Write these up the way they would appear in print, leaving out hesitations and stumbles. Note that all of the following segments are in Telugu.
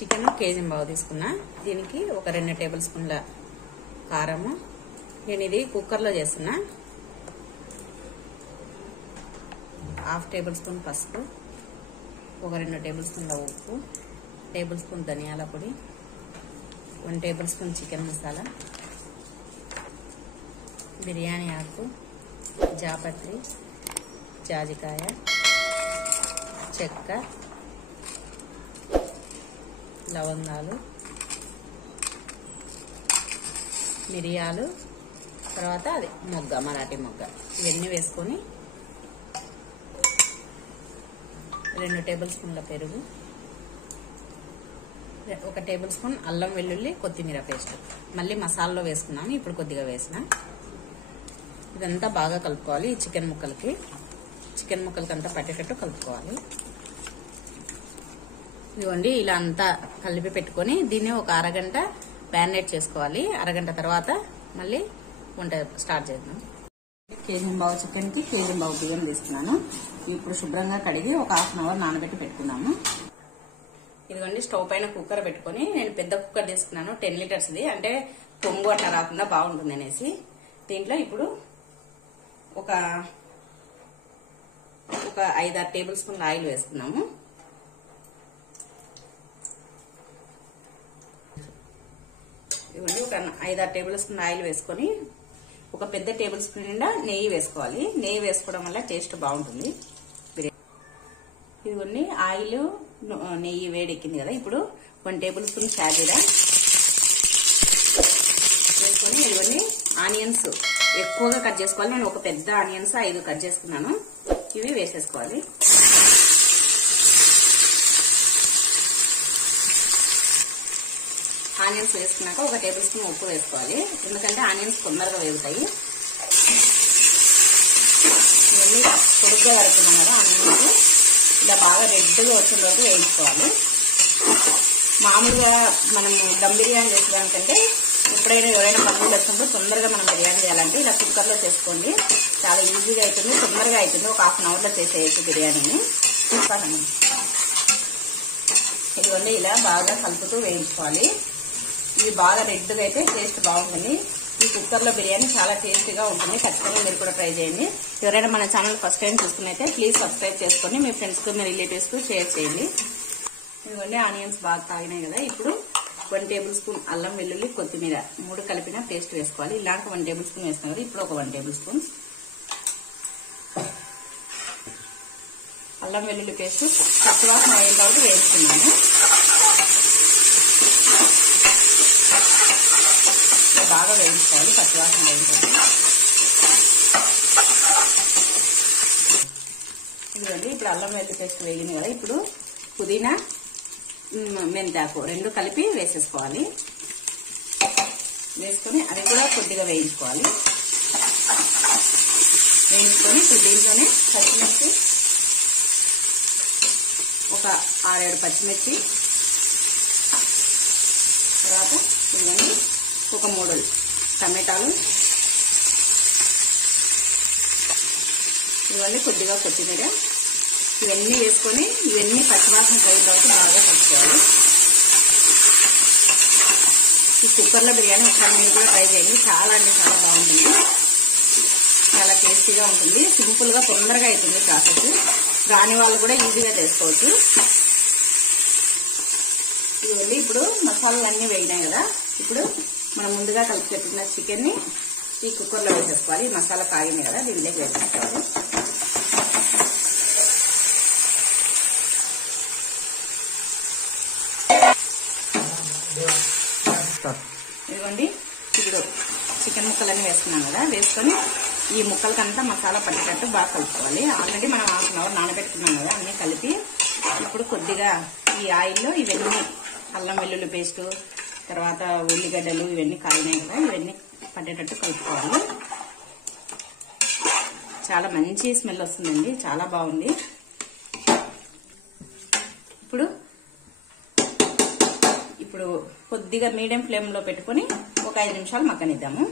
చికెన్ కేజీ బాగా తీసుకున్నా. దీనికి ఒక 2 టేబుల్ స్పూన్ల కారము. నేను ఇది కుక్కర్లో చేస్తున్నా. 1/2 టేబుల్ స్పూన్ పసుపు, ఒక 2 టేబుల్ స్పూన్ల ఉప్పు, టేబుల్ స్పూన్ ధనియాల పొడి, 1 table spoon chicken masala, biryani ఆకు, జాపత్రి, జాజికాయ, చెక్క, లవంగాలు, మిరియాలు, తర్వాత అది మొగ్గ, మరాఠీ మొగ్గ, ఇవన్నీ వేసుకొని 2 టేబుల్ స్పూన్ల పెరుగు, 1 టేబుల్ స్పూన్ అల్లం వెల్లుల్లి కొత్తిమీర పేస్ట్. మళ్ళీ మసాలాలో వేసుకున్నాను, ఇప్పుడు కొద్దిగా వేసిన. ఇదంతా బాగా కలుపుకోవాలి. ఈ చికెన్ ముక్కలకి అంతా పట్టేటట్టు కలుపుకోవాలి. ఇదిగోండి, ఇలా అంతా కలిపి పెట్టుకొని దీన్ని ఒక అరగంట మ్యారినేట్ చేసుకోవాలి. అరగంట తర్వాత మళ్ళీ వంట స్టార్ట్ చేద్దాం. కేజీ బావు చికెన్ కి కేజీ బావు బియ్యం తీసుకున్నాను. ఇప్పుడు శుభ్రంగా కడిగి ఒక 1/2 అవర్ నానబెట్టి పెట్టుకున్నాము. ఇదిగోండి, స్టవ్ పైన కుక్కర్ పెట్టుకుని నేను పెద్ద కుక్కర్ తీసుకున్నాను. 10 లీటర్స్ది, అంటే పొంగు అట్లా రాకుండా బాగుంటుంది అనేసి. దీంట్లో ఇప్పుడు ఒక 5-6 టేబుల్ స్పూన్ల ఆయిల్ వేసుకున్నాము. ఇవ్వండి, ఒక 5-6 టేబుల్ స్పూన్ ఆయిల్ వేసుకొని ఒక పెద్ద టేబుల్ స్పూన్ నిండా నెయ్యి వేసుకోవాలి. నెయ్యి వేసుకోవడం వల్ల టేస్ట్ బాగుంటుంది బిర్యానీ. ఇదిగోండి, ఆయిల్ నెయ్యి వేడెక్కింది కదా. ఇప్పుడు 1 టేబుల్ స్పూన్ షాజీరా వేసుకొని, ఇవన్నీ ఆనియన్స్ ఎక్కువగా కట్ చేసుకోవాలి. నేను ఒక పెద్ద ఆనియన్స్ 5 కట్ చేసుకున్నాను. ఇవి వేసేసుకోవాలి. ఆనియన్స్ వేసుకున్నాక 1 టేబుల్ స్పూన్ ఉప్పు వేసుకోవాలి, ఎందుకంటే ఆనియన్స్ తొందరగా వేగుతాయి. ఇవన్నీ పొడుగ్గా వరకున్నాం కదా ఆనియన్స్, ఇలా బాగా రెడ్గా వచ్చిన వరకు వేయించుకోవాలి. మామూలుగా మనం దమ్ బిర్యానీ చేసేదానికంటే ఎప్పుడైనా ఎవరైనా పండుగలు వచ్చినప్పుడు తొందరగా మనం బిర్యానీ చేయాలంటే ఇలా కుక్కర్లో చేసుకోండి. చాలా ఈజీగా అవుతుంది, తొందరగా అవుతుంది. ఒక 1/2 అవర్లో చేసేయచ్చు బిర్యానీని. చూస్తానండి, ఇదిగోండి, ఇలా బాగా కలుపుతూ వేయించుకోవాలి. ఇవి బాగా రెడ్గా అయితే టేస్ట్ బాగుంటుంది. ఈ కుక్కర్లో బిర్యానీ చాలా టేస్టీగా ఉంటుంది. ఖచ్చితంగా మీరు కూడా ట్రై చేయండి. ఎవరైనా మన ఛానల్ ఫస్ట్ టైం చూసుకున్నైతే ప్లీజ్ సబ్స్క్రైబ్ చేసుకొని మీ ఫ్రెండ్స్కు మీ రిలేటివ్స్కు షేర్ చేయండి. ఇదిగోండి, ఆనియన్స్ బాగా తాగినాయి కదా. ఇప్పుడు 1 టేబుల్ స్పూన్ అల్లం వెల్లుల్లి కొత్తిమీర 3 కలిపిన పేస్ట్ వేసుకోవాలి. ఇలాంటి 1 టేబుల్ స్పూన్ వేస్తున్నాం కదా. ఇప్పుడు ఒక 1 టేబుల్ స్పూన్ అల్లం వెల్లుల్లి పేస్ట్ పచ్చివాసన అయ్యేంత వరకు వేసుకున్నాను. బాగా వేయించుకోవాలి పచ్చివాసన అయ్యేంత. ఇదిగోండి, ఇప్పుడు అల్లం వెల్లుల్లి పేస్ట్ వేగింది కదా. ఇప్పుడు పుదీనా మెంతాకు 2 కలిపి వేసేసుకోవాలి. వేసుకొని అది కూడా కొద్దిగా వేయించుకోవాలి. వేయించుకొని ఇప్పుడు దీంట్లోనే పచ్చిమిర్చి ఒక 6-7 పచ్చిమిర్చి, తర్వాత ఇవన్నీ ఒక 3 టమాటాలు, ఇవన్నీ కొద్దిగా కొత్తిమీర, ఇవన్నీ వేసుకొని ఇవన్నీ పచ్చివాసన పోయిన తర్వాత బాగా కలుపుకోవాలి. ఈ కుక్కర్లో బిర్యానీ ఒకసారి మీరు కూడా ట్రై చేయండి. చాలా అంటే చాలా బాగుంటుంది, చాలా టేస్టీగా ఉంటుంది. సింపుల్గా తొందరగా అవుతుంది ప్రాసెస్. రాని వాళ్ళు కూడా ఈజీగా చేసుకోవచ్చు. ఇవన్నీ ఇప్పుడు మసాలాలు అన్నీ వేగినాయి కదా. ఇప్పుడు మనం ముందుగా కలిపి పెట్టుకున్న చికెన్ని ఈ కుక్కర్లో వేసేసుకోవాలి. ఈ మసాలా కాగింది కదా, దీనిలోకి వేసేసుకోవాలి. ఇదిగోండి, ఇప్పుడు చికెన్ ముక్కలన్నీ వేసుకున్నాం కదా. వేసుకొని ఈ ముక్కలకంతా మసాలా పట్టేటట్టు బాగా కలుపుకోవాలి. ఆల్రెడీ మనం 1/2 అవర్ నానబెట్టుకున్నాం కదా, అన్నీ కలిపి ఇప్పుడు కొద్దిగా ఈ ఆయిల్లో ఇవన్నీ అల్లం వెల్లుల్లి పేస్టు, తర్వాత ఉల్లిగడ్డలు ఇవన్నీ కాగినాయి కదా, ఇవన్నీ పట్టేటట్టు కలుపుకోవాలి. చాలా మంచి స్మెల్ వస్తుందండి, చాలా బాగుంది. ఇప్పుడు కొద్దిగా మీడియం ఫ్లేమ్లో పెట్టుకుని ఒక 5 నిమిషాలు మగ్గనిద్దాము.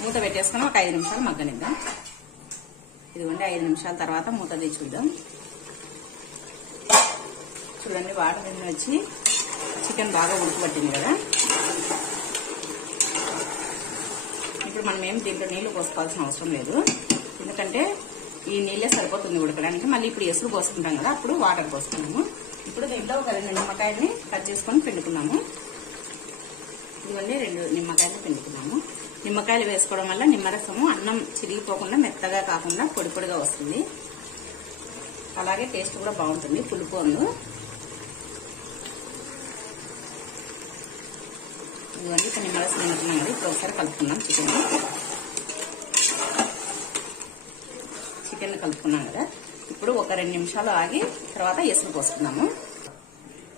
మూత పెట్టేసుకుని ఒక 5 నిమిషాలు మగ్గనిద్దాం. ఇదిగోండి 5 నిమిషాల తర్వాత మూత తీసి చూద్దాం. చూడండి వాటర్ అన్ని వచ్చి చికెన్ బాగా ఉడకబట్టింది కదా. ఇప్పుడు మనం ఏం దీంట్లో నీళ్లు పోసుకోవాల్సిన అవసరం లేదు, ఎందుకంటే ఈ నీళ్ళే సరిపోతుంది ఉడకడానికి. మళ్ళీ ఇప్పుడు ఎసురు పోసుకుంటాం కదా, అప్పుడు వాటర్ పోసుకున్నాము. ఇప్పుడు దీంట్లో ఒక 2 నిమ్మకాయలని కట్ చేసుకొని పిండుకున్నాము. ఇవన్నీ 2 నిమ్మకాయలు పిండుకున్నాము. నిమ్మకాయలు వేసుకోవడం వల్ల నిమ్మరసము అన్నం చిరిగిపోకుండా మెత్తగా కాకుండా పొడి పొడిగా వస్తుంది. అలాగే టేస్ట్ కూడా బాగుంటుంది, పులుపు అందు. ఇవన్నీ ఇప్పుడు నిమ్మరసం పిండుకున్నాం కదా, ఇప్పుడు ఒకసారి కలుపుకున్నాం. చికెన్ కలుపుకున్నాం కదా, ఇప్పుడు ఒక 2 నిమిషాలు ఆగి తర్వాత ఎసురు పోసుకున్నాము.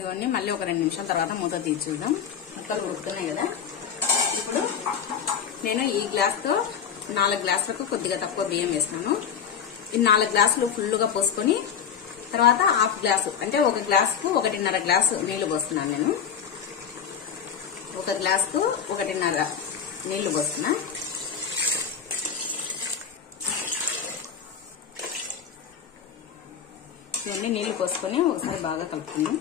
ఇవన్నీ మళ్ళీ ఒక 2 నిమిషాల తర్వాత మూత తీసి చూద్దాం. ముక్కలు ఉడుకుతున్నాయి కదా. ఇప్పుడు నేను ఈ గ్లాస్తో 4 గ్లాసులకు కొద్దిగా తక్కువ బియ్యం వేసినాను. ఈ 4 గ్లాసులు ఫుల్గా పోసుకొని తర్వాత హాఫ్ గ్లాసు అంటే 1 గ్లాసుకు 1.5 గ్లాసు నీళ్లు పోస్తున్నాను. నేను 1 గ్లాసుకు 1.5 నీళ్లు పోస్తున్నా. ఇవన్నీ నీళ్లు పోసుకొని ఒకసారి బాగా కలుపుకున్నాం.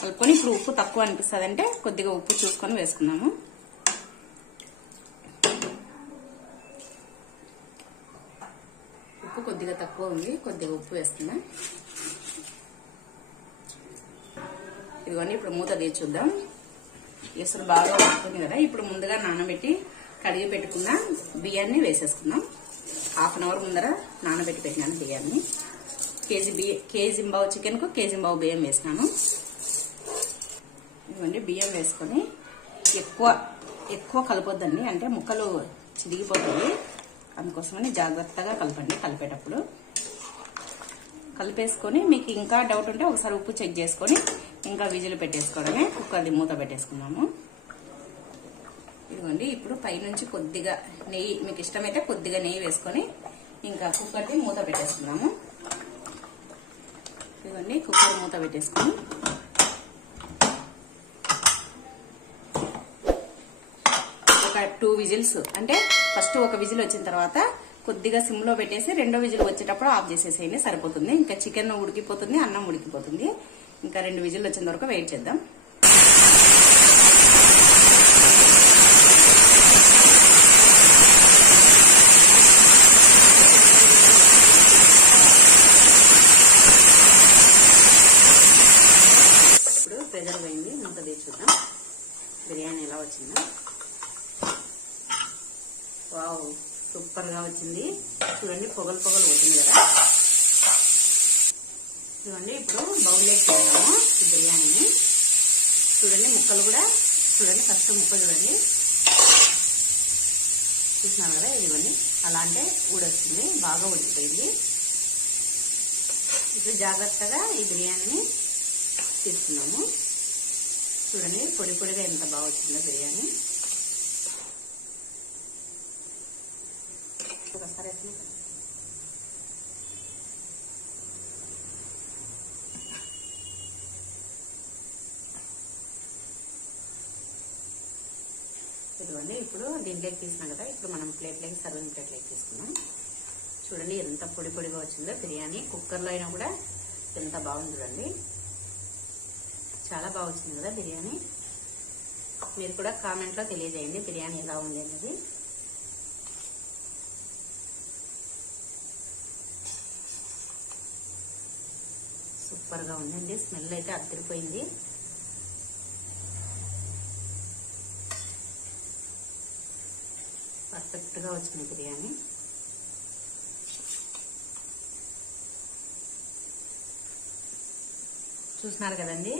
కలుపుకొని ఇప్పుడు ఉప్పు తక్కువ అనిపిస్తుంది అంటే కొద్దిగా ఉప్పు చూసుకొని వేసుకున్నాము. ఉప్పు కొద్దిగా తక్కువ ఉంది, కొద్దిగా ఉప్పు వేస్తున్నా. ఇదిగోండి ఇప్పుడు మూత తీసి చూద్దాం. ఎసురు బాగా వస్తుంది కదా. ఇప్పుడు ముందుగా నానబెట్టి కడిగి పెట్టుకున్న బియ్యాన్ని వేసేసుకున్నాం. హాఫ్ అన్ అవర్ ముందర నానబెట్టి పెట్టినాను బియ్యాన్ని. కేజీ చికెన్ కు కేజీ బియ్యం వేసినాను. ఇవ్వండి బియ్యం వేసుకొని ఎక్కువ కలపొద్దండి, అంటే ముక్కలు చిరిగిపోతాయి. అందుకోసమని జాగ్రత్తగా కలపండి. కలిపేటప్పుడు కలిపేసుకొని మీకు ఇంకా డౌట్ ఉంటే ఒకసారి ఉప్పు చెక్ చేసుకొని ఇంకా విజిల్ పెట్టేసుకోవడమే. కుక్కర్ది మూత పెట్టేసుకున్నాము. ఇదిగోండి ఇప్పుడు పైనుంచి కొద్దిగా నెయ్యి, మీకు ఇష్టమైతే కొద్దిగా నెయ్యి వేసుకొని ఇంకా కుక్కర్ది మూత పెట్టేసుకున్నాము. ఇదిగోండి కుక్కర్ మూత పెట్టేసుకొని ఒక 2 విజిల్స్, అంటే ఫస్ట్ ఒక విజిల్ వచ్చిన తర్వాత కొద్దిగా సిమ్ లో పెట్టేసి 2వ విజిల్ వచ్చేటప్పుడు ఆఫ్ చేసేసేయండి, సరిపోతుంది. ఇంకా చికెన్ ఉడికిపోతుంది, అన్నం ఉడికిపోతుంది. ఇంకా 2 విజిల్ వచ్చేంత వరకు వెయిట్ చేద్దాం. ఇప్పుడు ప్రెజర్ పోయింది, మూత తీసి చూద్దాం బిర్యానీ ఎలా వచ్చిందో. వావ్, సూపర్ గా వచ్చింది. చూడండి పొగలు పోతుంది కదా. చూడండి ఇప్పుడు బౌల్లోకి వేద్దాము ఈ బిర్యానీని. చూడండి ముక్కలు కూడా చూడండి, ఫస్ట్ ముక్క చూడండి, చూసినారు కదా. ఇదిగోండి అలా అంటే ఊడొస్తుంది, బాగా ఉడికిపోయింది. ఇప్పుడు జాగ్రత్తగా ఈ బిర్యానీని తీసుకున్నాము. చూడండి పొడి పొడిగా ఎంత బాగా వచ్చిందో బిర్యానీ. ఒకసారి ఇదిగోండి ఇప్పుడు దీంట్లోకి తీసినాం కదా. ఇప్పుడు మనం ప్లేట్లోకి సర్వింగ్ ప్లేట్లోకి తీసుకున్నాం. చూడండి ఎంత పొడి పొడిగా వచ్చిందో బిర్యానీ. కుక్కర్లో అయినా కూడా ఎంత బాగుంది చూడండి, చాలా బాగా వచ్చింది కదా బిర్యానీ. మీరు కూడా కామెంట్లో తెలియజేయండి బిర్యానీ ఎలా ఉంది అనేది. సూపర్ గా ఉందండి, స్మెల్ అయితే అదిరిపోయింది. పర్ఫెక్ట్ గా వచ్చింది బిర్యానీ. చూస్తున్నారు కదండి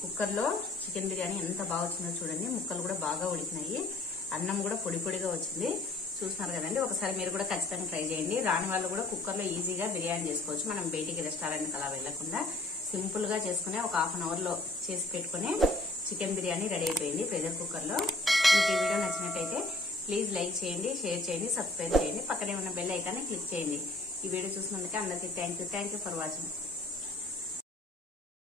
కుక్కర్లో చికెన్ బిర్యానీ ఎంత బాగా వచ్చిందో చూడండి. ముక్కలు కూడా బాగా ఉడికినాయి, అన్నం కూడా పొడి పొడిగా వచ్చింది. చూస్తున్నారు కదండి, ఒకసారి మీరు కూడా ఖచ్చితంగా ట్రై చేయండి. రాని వాళ్ళు కూడా కుక్కర్లో ఈజీగా బిర్యానీ చేసుకోవచ్చు. మనం బయటికి రెస్టారెంట్కి అలా వెళ్లకుండా సింపుల్ గా చేసుకునే ఒక హాఫ్ అన్ అవర్ లో చేసి పెట్టుకునే చికెన్ బిర్యానీ రెడీ అయిపోయింది ప్రెషర్ కుక్కర్లో. మీకు ఈ వీడియో నచ్చినట్టయితే ప్లీజ్ లైక్ చేయండి, షేర్ చేయండి, సబ్స్క్రైబ్ చేయండి, పక్కనే ఉన్న బెల్ ఐకాన్ని క్లిక్ చేయండి. ఈ వీడియో చూసినందుకు అందరికీ థ్యాంక్ యూ ఫర్ వాచింగ్.